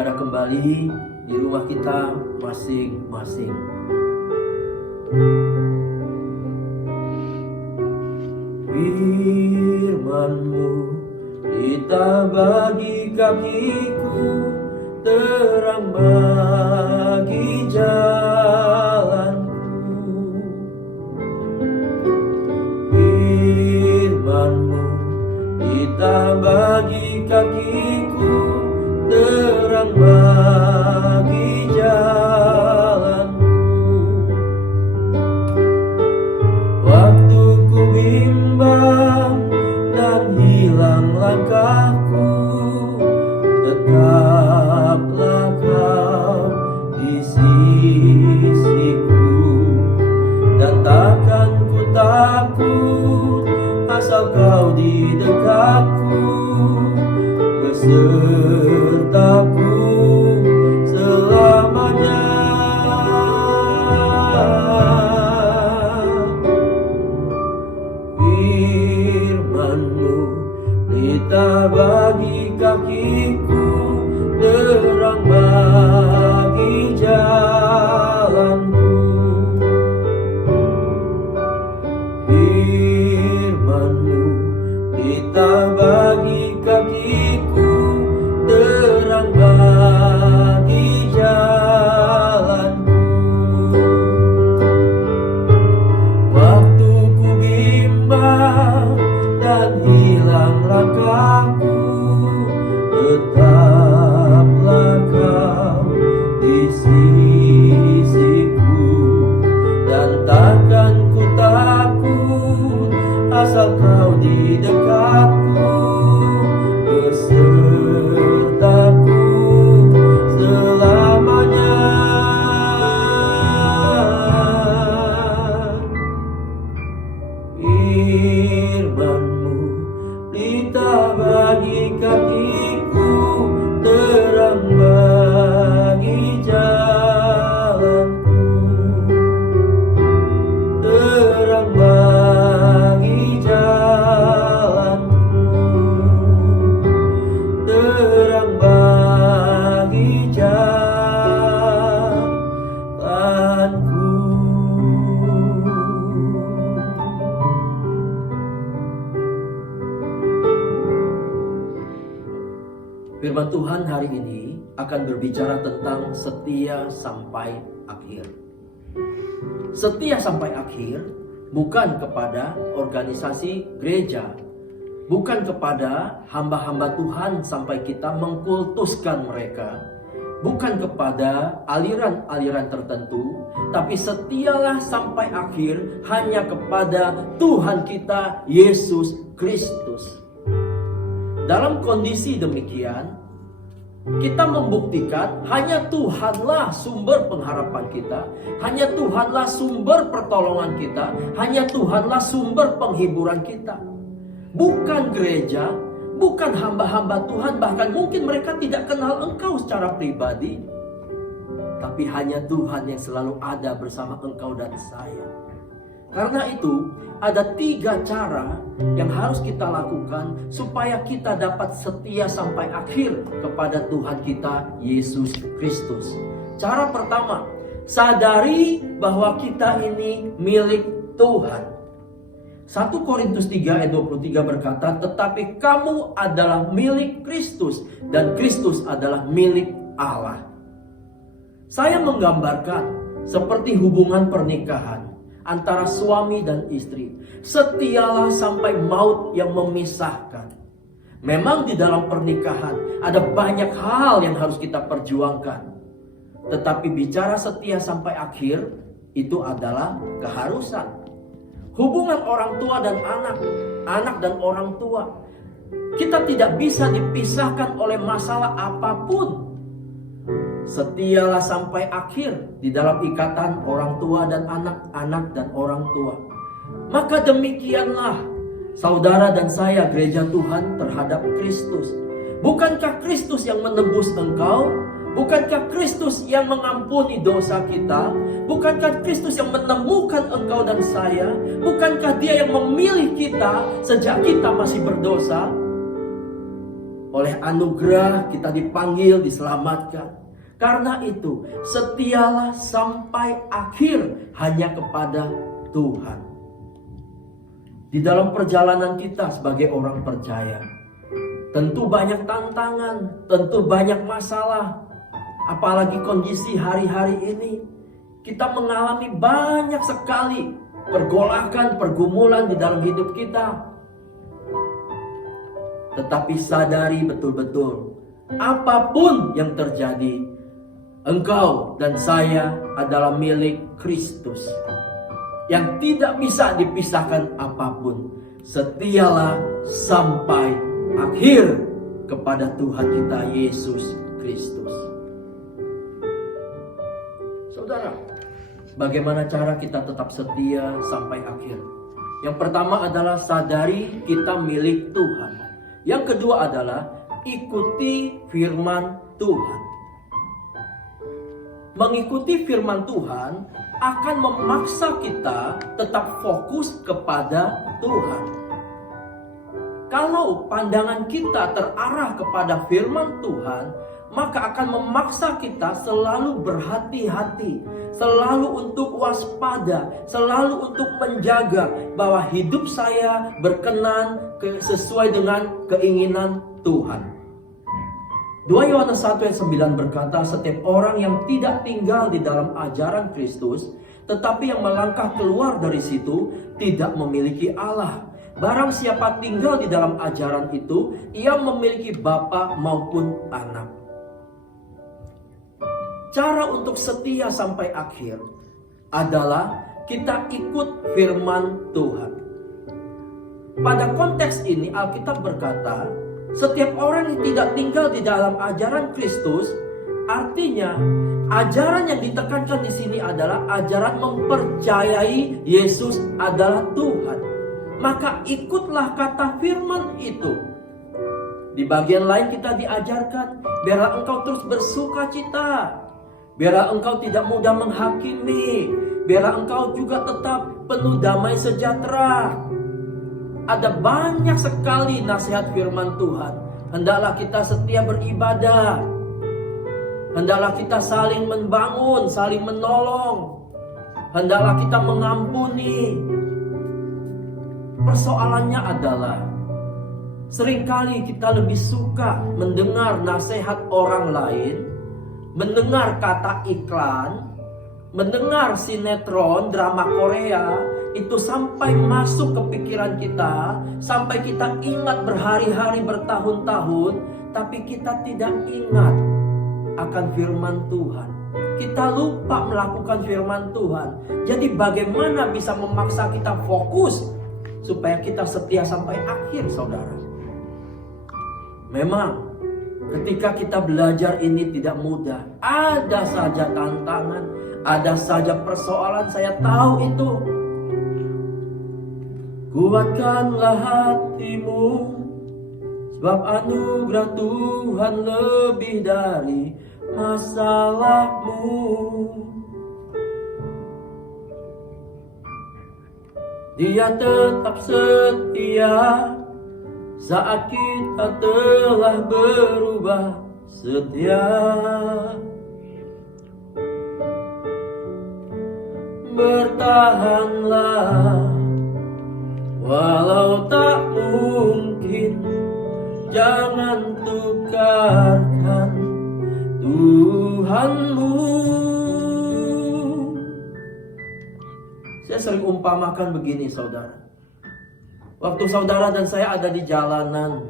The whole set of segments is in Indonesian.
beribadah kembali di rumah kita masing-masing. Firman-Mu pelita bagi kakiku, terang bagi jalanku. Firman-Mu pelita bagi kakiku, terang bagi jalanku. Waktu ku bimbang dan hilang langkahku, tetaplah Kau di sisiku. Dan takkan ku takut asal Kau di dekatku, besertaku selamanya. Firman-Mu pelita bagi kakiku, terang bagi jalanku. Firman-Mu pelita bagi kakiku, terang bagi jalanku. Waktu ku bimbang dan hilang langkahku, tetaplah Kau di sisiku. Dan takkan ku takut asal Kau di dekatku, besertaku selamanya. Firman-Mu pelita bagi kakiku, terang bagi jalanku. Terang bagi jalanku, terang bagi jalanku. Firman Tuhan hari ini akan berbicara tentang setia sampai akhir. Setia sampai akhir bukan kepada organisasi gereja, bukan kepada hamba-hamba Tuhan sampai kita mengkultuskan mereka, bukan kepada aliran-aliran tertentu, tapi setialah sampai akhir hanya kepada Tuhan kita Yesus Kristus. Dalam kondisi demikian, kita membuktikan hanya Tuhanlah sumber pengharapan kita, hanya Tuhanlah sumber pertolongan kita, hanya Tuhanlah sumber penghiburan kita. Bukan gereja, bukan hamba-hamba Tuhan, bahkan mungkin mereka tidak kenal Engkau secara pribadi, tapi hanya Tuhan yang selalu ada bersama engkau dan saya. Karena itu, ada 3 cara yang harus kita lakukan supaya kita dapat setia sampai akhir kepada Tuhan kita Yesus Kristus. Cara pertama, sadari bahwa kita ini milik Tuhan. 1 Korintus 3 ayat 23 berkata, tetapi kamu adalah milik Kristus dan Kristus adalah milik Allah. Saya menggambarkan seperti hubungan pernikahan antara suami dan istri. Setialah sampai maut yang memisahkan. Memang di dalam pernikahan ada banyak hal yang harus kita perjuangkan. Tetapi bicara setia sampai akhir, itu adalah keharusan. Hubungan orang tua dan anak, anak dan orang tua, kita tidak bisa dipisahkan oleh masalah apapun. Setialah sampai akhir di dalam ikatan orang tua dan anak-anak dan orang tua. Maka demikianlah saudara dan saya gereja Tuhan terhadap Kristus. Bukankah Kristus yang menebus engkau? Bukankah Kristus yang mengampuni dosa kita? Bukankah Kristus yang menemukan engkau dan saya? Bukankah Dia yang memilih kita sejak kita masih berdosa? Oleh anugerah kita dipanggil, diselamatkan. Karena itu, setialah sampai akhir hanya kepada Tuhan. Di dalam perjalanan kita sebagai orang percaya, tentu banyak tantangan, tentu banyak masalah. Apalagi kondisi hari-hari ini, kita mengalami banyak sekali pergolakan, pergumulan di dalam hidup kita. Tetapi sadari betul-betul, apapun yang terjadi, engkau dan saya adalah milik Kristus, yang tidak bisa dipisahkan apapun. Setialah sampai akhir kepada Tuhan kita Yesus Kristus. Saudara, bagaimana cara kita tetap setia sampai akhir? Yang pertama adalah sadari kita milik Tuhan. Yang kedua adalah ikuti firman Tuhan. Mengikuti firman Tuhan akan memaksa kita tetap fokus kepada Tuhan. Kalau pandangan kita terarah kepada firman Tuhan, maka akan memaksa kita selalu berhati-hati, selalu untuk waspada, selalu untuk menjaga bahwa hidup saya berkenan sesuai dengan keinginan Tuhan. 2 Yohanes 1 ayat 9 berkata, setiap orang yang tidak tinggal di dalam ajaran Kristus, tetapi yang melangkah keluar dari situ, tidak memiliki Allah. Barang siapa tinggal di dalam ajaran itu, ia memiliki Bapa maupun Anak. Cara untuk setia sampai akhir adalah kita ikut firman Tuhan. Pada konteks ini Alkitab berkata, setiap orang yang tidak tinggal di dalam ajaran Kristus, artinya ajaran yang ditekankan di sini adalah ajaran mempercayai Yesus adalah Tuhan. Maka ikutlah kata firman itu. Di bagian lain kita diajarkan, biarlah engkau terus bersuka cita, biarlah engkau tidak mudah menghakimi, biarlah engkau juga tetap penuh damai sejahtera. Ada banyak sekali nasihat firman Tuhan. Hendaklah kita setia beribadah, hendaklah kita saling membangun, saling menolong, hendaklah kita mengampuni. Persoalannya adalah seringkali kita lebih suka mendengar nasihat orang lain, mendengar kata iklan, mendengar sinetron, drama Korea, itu sampai masuk ke pikiran kita, sampai kita ingat berhari-hari, bertahun-tahun, tapi kita tidak ingat akan firman Tuhan. Kita lupa melakukan firman Tuhan. Jadi bagaimana bisa memaksa kita fokus supaya kita setia sampai akhir, saudara? Memang ketika kita belajar ini tidak mudah. Ada saja tantangan, ada saja persoalan, saya tahu itu. Kuatkanlah hatimu, sebab anugerah Tuhan lebih dari masalahmu. Dia tetap setia saat kita telah berubah setia. Bertahanlah walau tak mungkin, jangan tukarkan Tuhanmu. Saya sering umpamakan begini, saudara. Waktu saudara dan saya ada di jalanan,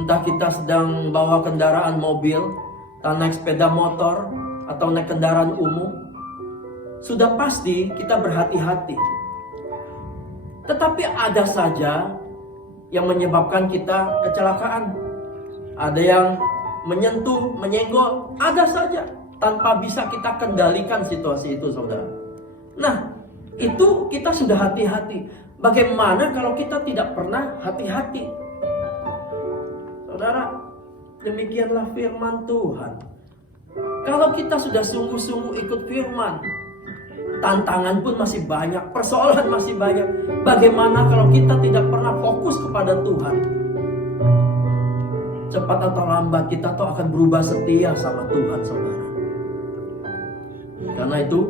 entah kita sedang bawa kendaraan mobil, atau naik sepeda motor, atau naik kendaraan umum, sudah pasti kita berhati-hati. Tetapi ada saja yang menyebabkan kita kecelakaan. Ada yang menyentuh, menyenggol, ada saja. Tanpa bisa kita kendalikan situasi itu, saudara. Nah, itu kita sudah hati-hati. Bagaimana kalau kita tidak pernah hati-hati? Saudara, demikianlah firman Tuhan. Kalau kita sudah sungguh-sungguh ikut firman, tantangan pun masih banyak, persoalan masih banyak. Bagaimana kalau kita tidak pernah fokus kepada Tuhan? cepat atau lambat kita tuh akan berubah setia sama Tuhan, saudara. Karena itu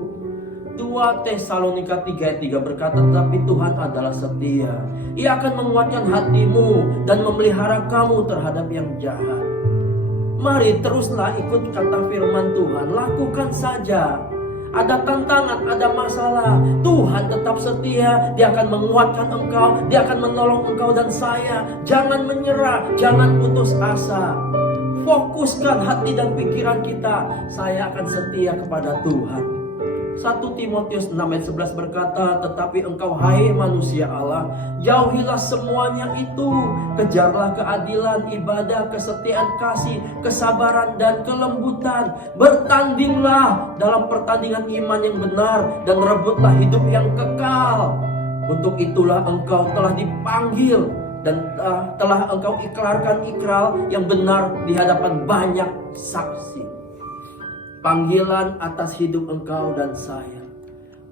2 Tesalonika 3:3 berkata, tetapi Tuhan adalah setia. Ia akan menguatkan hatimu dan memelihara kamu terhadap yang jahat. Mari teruslah ikut kata firman Tuhan. Lakukan saja. Ada tantangan, ada masalah, Tuhan tetap setia. Dia akan menguatkan engkau, Dia akan menolong engkau dan saya. Jangan menyerah, jangan putus asa. Fokuskan hati dan pikiran kita. Saya akan setia kepada Tuhan. 1 Timotius 6:11 berkata, tetapi engkau hai manusia Allah, jauhilah semuanya itu. Kejarlah keadilan, ibadah, kesetiaan, kasih, kesabaran, dan kelembutan. Bertandinglah dalam pertandingan iman yang benar, dan rebutlah hidup yang kekal. Untuk itulah engkau telah dipanggil, dan telah engkau ikrarkan ikrar yang benar di hadapan banyak saksi. Panggilan atas hidup engkau dan saya,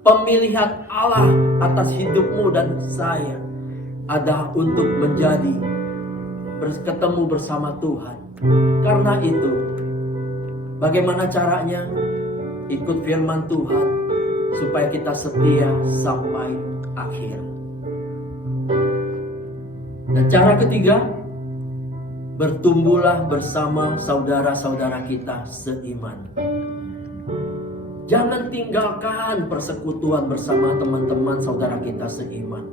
pemilihan Allah atas hidupmu dan saya adalah untuk menjadi ketemu bersama Tuhan. Karena itu, bagaimana caranya? Ikut firman Tuhan supaya kita setia sampai akhir. Dan cara ketiga, bertumbuhlah bersama saudara-saudara kita seiman. Jangan tinggalkan persekutuan bersama teman-teman saudara kita seiman.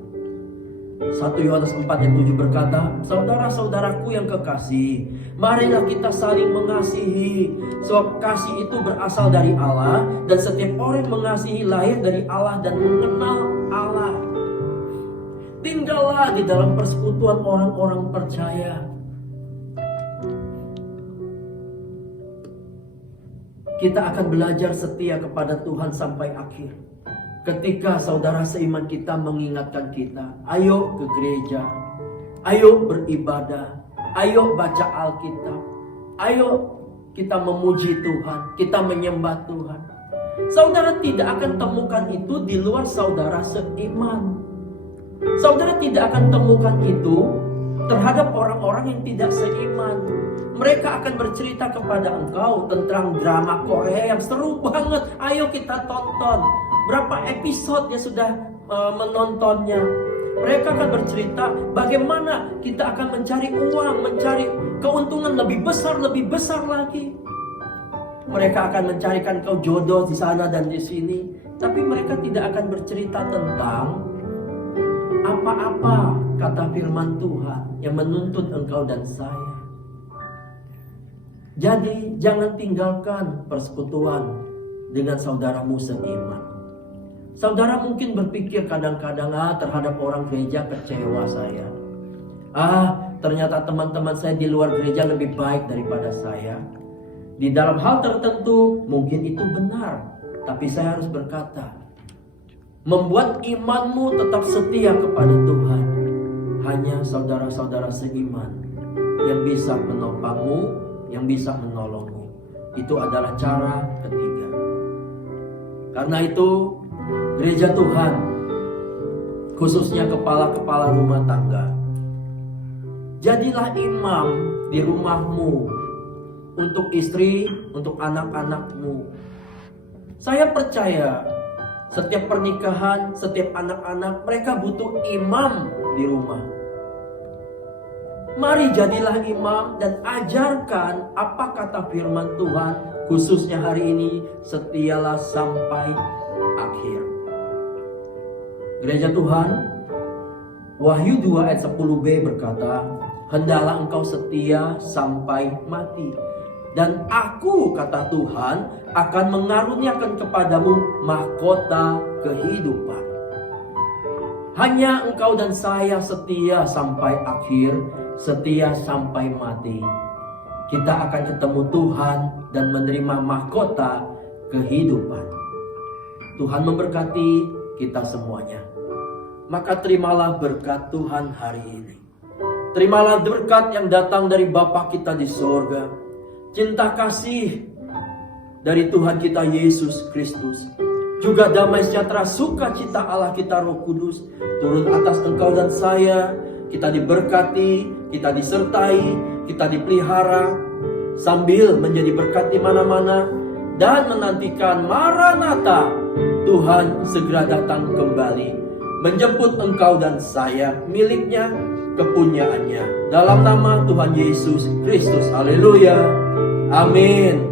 1 Yohanes 4:7 berkata, saudara-saudaraku yang kekasih, marilah kita saling mengasihi, sebab kasih itu berasal dari Allah, dan setiap orang yang mengasihi lahir dari Allah dan mengenal Allah. Tinggallah di dalam persekutuan orang-orang percaya. Kita akan belajar setia kepada Tuhan sampai akhir. Ketika saudara seiman kita mengingatkan kita, ayo ke gereja, ayo beribadah, ayo baca Alkitab, ayo kita memuji Tuhan, kita menyembah Tuhan. Saudara tidak akan temukan itu di luar saudara seiman. Saudara tidak akan temukan itu terhadap orang-orang yang tidak seiman. Mereka akan bercerita kepada engkau tentang drama Korea yang seru banget. Ayo kita tonton. Berapa episode ya sudah menontonnya. Mereka akan bercerita bagaimana kita akan mencari uang, mencari keuntungan lebih besar lagi. Mereka akan mencarikan kau jodoh di sana dan di sini. Tapi mereka tidak akan bercerita tentang apa-apa kata firman Tuhan yang menuntut engkau dan saya. Jadi jangan tinggalkan persekutuan dengan saudaramu seiman. Saudara mungkin berpikir kadang-kadang, terhadap orang gereja kecewa saya. Ternyata teman-teman saya di luar gereja lebih baik daripada saya. Di dalam hal tertentu mungkin itu benar. Tapi saya harus berkata, membuat imanmu tetap setia kepada Tuhan hanya saudara-saudara seiman yang bisa menopangmu, yang bisa menolongmu. Itu adalah cara ketiga. Karena itu gereja Tuhan, khususnya kepala-kepala rumah tangga, jadilah imam di rumahmu, untuk istri, untuk anak-anakmu. Saya percaya setiap pernikahan, setiap anak-anak, mereka butuh imam di rumah. Mari jadilah imam dan ajarkan apa kata firman Tuhan, khususnya hari ini, setialah sampai akhir. Gereja Tuhan, Wahyu 2 ayat 10b berkata, hendaklah engkau setia sampai mati. Dan aku, kata Tuhan, akan mengaruniakan kepadamu mahkota kehidupan. Hanya engkau dan saya setia sampai akhir, setia sampai mati. Kita akan ketemu Tuhan dan menerima mahkota kehidupan. Tuhan memberkati kita semuanya. Maka terimalah berkat Tuhan hari ini. Terimalah berkat yang datang dari Bapa kita di sorga. Cinta kasih dari Tuhan kita Yesus Kristus, juga damai sejahtera sukacita Allah kita Roh Kudus turun atas engkau dan saya. Kita diberkati, kita disertai, kita dipelihara, sambil menjadi berkat di mana-mana, dan menantikan Maranatha, Tuhan segera datang kembali, menjemput engkau dan saya, miliknya, kepunyaannya. Dalam nama Tuhan Yesus Kristus. Haleluya. Amin.